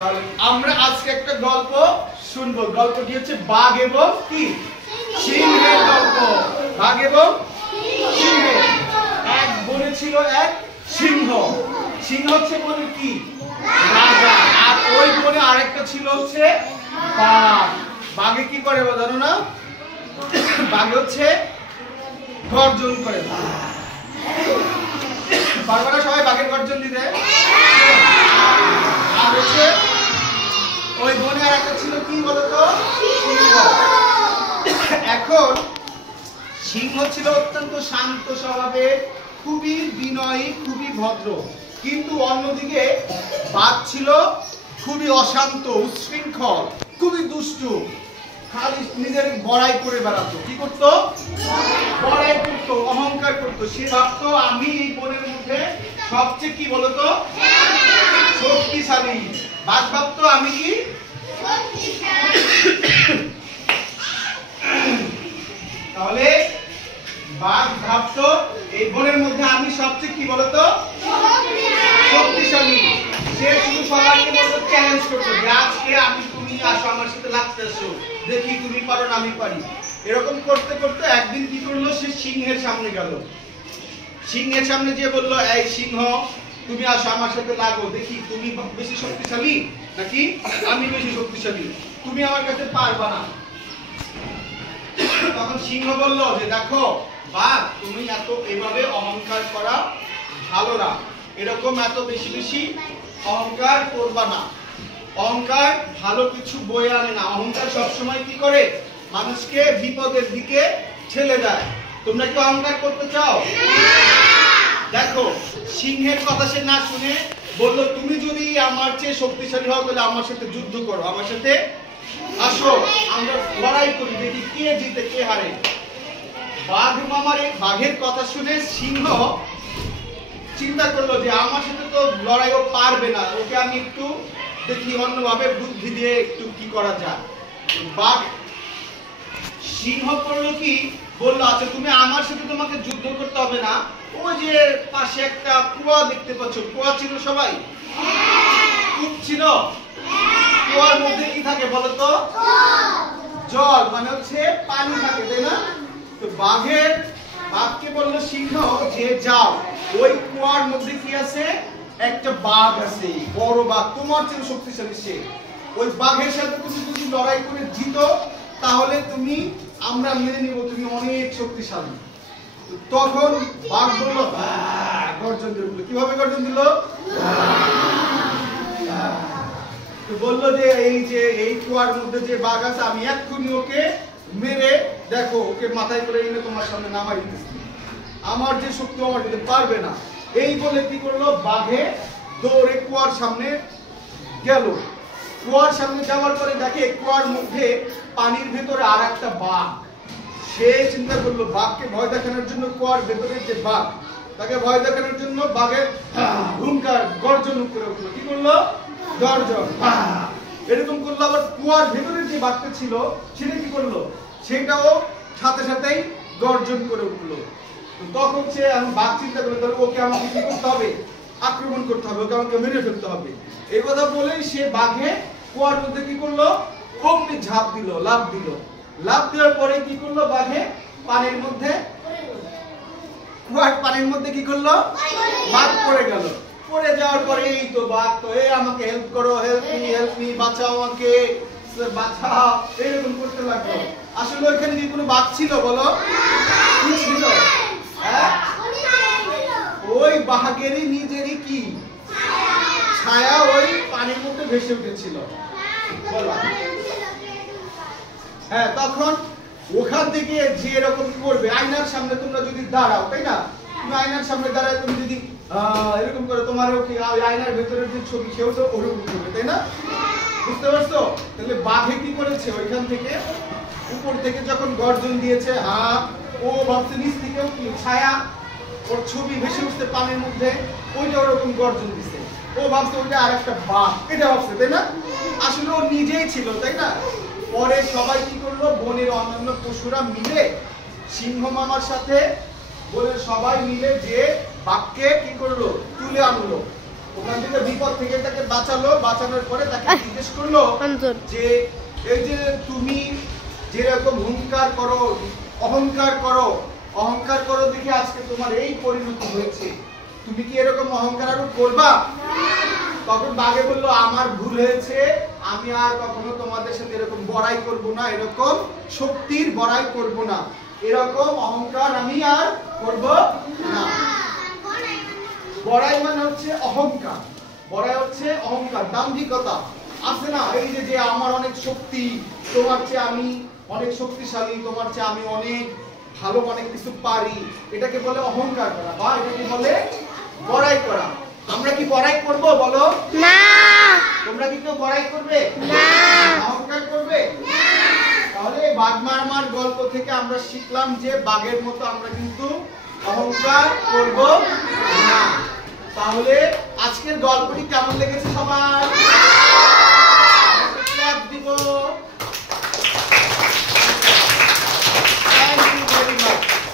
আমরা আজকে একটা গল্প শুনবো। গল্পটি হচ্ছে বাঘ এবং কি সিংহের গল্প। বাঘ এবং সিংহের। এক বনে ছিল এক সিংহ। সিংহ হচ্ছে বনের কি রাজা। আর ওই বনে আরেকটা ছিল হচ্ছে বাঘ। বাঘে কি করে জানো না? বাঘ হচ্ছে গর্জন করে। পারবে না সবাই বাঘের গর্জন দিতে? আর হচ্ছে ওই বনে আর একটা ছিল কি বলতো সিংহ। এখন সিংহ ছিল অত্যন্ত শান্ত স্বভাবের, খুবই বিনয়ী, খুবই ভদ্র। কিন্তু অন্যদিকে বাঘ ছিল খুবই অশান্ত, উচ্ছৃঙ্খল, খুবই দুষ্টু। খালি নিজের বড়াই করে বেড়াতো। কি করতো? বড়াই করতো, অহংকার করতো। সে ভাবতো আমি এই বনের মধ্যে সবচেয়ে কি বলতো শক্তিশালী। বাঘ ভাবতো আমি কি তাহলে বাঘ ভাবতো এই বনের মধ্যে আমি সবচেয়ে কি বলতো শক্তিশালী। সে শুধু সবাইকে বলতো, চ্যালেঞ্জ করতো যে আজকে আমি তুমি আসো আমার সাথে লাগতে আসো, দেখি তুমি পারো না আমি পারি। এরকম করতে করতে একদিন কি করলো, সে সিংহের সামনে গেল। সিংহের সামনে যে বললো, এই সিংহ তুমি আসো আমার সাথে লাগো, দেখি তুমি বেশি শক্তিশালী নাকি আমি বেশি শক্তিশালী, তুমি আমার কাছে পারবা না। তখন সিংহ বলল যে দেখো বাঘ, তুমি এত এভাবে অহংকার করা ভালো না, এরকম এত বেশি বেশি অহংকার করবা না। অহংকার ভালো কিছু বয়ে আনে না। অহংকার সবসময় কি করে, মানুষকে বিপদের দিকে ঠেলে দেয়। তোমরা কি অহংকার করতে চাও? দেখো সিংহের কথা সে না শুনে বলল, তুমি যদি আমার চেয়ে শক্তিশালী হও তাহলে আমার সাথে যুদ্ধ করো, আমার সাথে আসো, আমরা লড়াই করি, দেখি কে জিতে কে হারে। বাঘ মামার এই বাঘের কথা শুনে সিংহ চিন্তা করলো যে আমার সাথে তো লড়াইও পারবে না, ওকে আমি একটু দেখি অন্যভাবে বুদ্ধি দিয়ে একটু কি করা যায়। বাঘ সিংহ করলো কি, বললো আচ্ছা তুমি আমার সাথে তোমাকে যুদ্ধ করতে হবে না, ওই যে পাশে একটা কুয়া দেখতে পাচ্ছ, কুয়া ছিল সবাই? কূপ ছিল। কুয়ার মধ্যে কি থাকে বলতো? জল, মানে হচ্ছে পানি থাকে, তাই না? তো বাঘকে বললো সিংহ যে যাও, ওই কুয়ার মধ্যে কি আছে, একটা বাঘ আছে, বড় বাঘ, তোমার চেয়ে শক্তিশালী সে। ওই বাঘের সাথে তুমি যদি লড়াই করে জিতো তাহলে তুমি আমরা মেনে নিব তুমি অনেক শক্তিশালী। তখন বাঘ বলল, গর্জন দিল। কিভাবে গর্জন দিল? বললো যে এই কুয়ার মধ্যে যে বাঘ আছে, আমি এক্ষুনি ওকে মেরে দেখো, ওকে মাথায় করে এনে তোমার সামনে নামাই দিতেছি, আমার যে শক্তি আমার দিতে পারবে না। এই বলে কি করলো, বাঘে দৌড়ে কুয়ার সামনে গেল। কুয়ার সামনে যাওয়ার পরে দেখে কুয়ার মধ্যে পানির ভেতরে আর একটা বাঘ। সে চিন্তা করলো বাঘকে ভয় দেখানোর জন্য, কুয়ার ভেতরে যে বাঘ তাকে ভয় দেখানোর জন্য বাঘের হুঙ্কার গর্জন করে উঠলো। কি করলো? গর্জন। এরকম করলো। আবার কুয়ার ভেতরে যে বাঘটা ছিল সেটা কি করলো, সেটাও সাথে সাথেই গর্জন করে উঠলো। তখন সে বাঘ চিন্তা করলো তাহলে ওকে আমাকে কি করতে হবে, আক্রমণ করতে হবে, ওকে আমাকে মেরে ফেলতে হবে। এই কথা বলেই সে বাঘে কুয়ার মধ্যে কি করলো, অমনি ঝাঁপ দিল, লাফ দিল। লাফ দেওয়ার পরে কি করলো, বাঘে পানির মধ্যে কুয়ার পানির মধ্যে কি করলো, বাঘ পড়ে গেল। পড়ে যাওয়ার পরে এই তো বাঘ তো আমাকে হেল্প করো, হেল্প মি, বাঁচাও আমাকে, বাঁচাও, এরকম করতে লাগলো। আসলে ওইখানে কি কোনো বাঘ ছিল বলো? কি ছিল? ওই বাঘেরই নিজেরই কি ছায়া ওই পানির মধ্যে ভেসে উঠেছিল। বলো হ্যাঁ। তখন ওখান থেকে যে এরকম করবে, আয়নার সামনে তোমরা যদি দাঁড়াও, তাই না, তুমি আয়নার সামনে দাঁড়ায় তুমি যদি এরকম করে, তোমারও কি আয়নার ভেতরে যে ছবি সেও তো ওরকম করবে, তাই না? বুঝতে পারছো? তাহলে বাঘে কি করেছে, ওইখান থেকে উপর থেকে যখন গর্জন দিয়েছে, ও ভাবছে নিচ থেকেও কি ছায়া, ওর ছবি ভেসে উঠছে পানির মধ্যে, ওইটা ওরকম গর্জন দিচ্ছে। ও ভাবছে ওইটা আর একটা বাঘ, এটা ভাবছে, তাই না? আসলে ও নিজেই ছিল, তাই না? পরে সবাই কি করলো, বনের অন্যান্য পশুরা মিলে সিংহ মামার সাথে বনের সবাই মিলে যে বাঘকে কি করলো, তুলে আনলো। ওখান থেকে বিপদ থেকে তাকে বাঁচালো, বাঁচানোর পরে তাকে জিজ্ঞেস করলো যে এই যে তুমি যেরকম অহংকার করো দেখে আজকে তোমার এই পরিণতি হয়েছে, তুমি কি এরকম অহংকার আরো করবা? তখন বাঘে বললো আমার ভুল হয়েছে, আমি আর কখনো তোমাদের সাথে এরকম বড়াই করব না, এরকম শক্তির বড়াই করব না, এরকম অহংকার আমি আর করব না। বড়াই মানে হচ্ছে অহংকার, বড়াই হচ্ছে অহংকার, দাম্ভিকতা আছে না, এই যে আমার অনেক শক্তি, তোমার চেয়ে আমি অনেক শক্তিশালী, তোমার চেয়ে আমি অনেক ভালো অনেক কিছু পারি, এটাকে বলে অহংকার করা বা এটাকে বলে বড়াই করা। আমরা কি বড়াই করব বলো? না। তোমরা কি কেউ বড়াই করবে? না। অহংকার করবে? না। তাহলে বাঘ মামার গল্প থেকে আমরা শিখলাম যে বাঘের মতো আমরা কিন্তু অহংকার করব না। তাহলে আজকের গল্পটি কেমন লেগেছে সবার?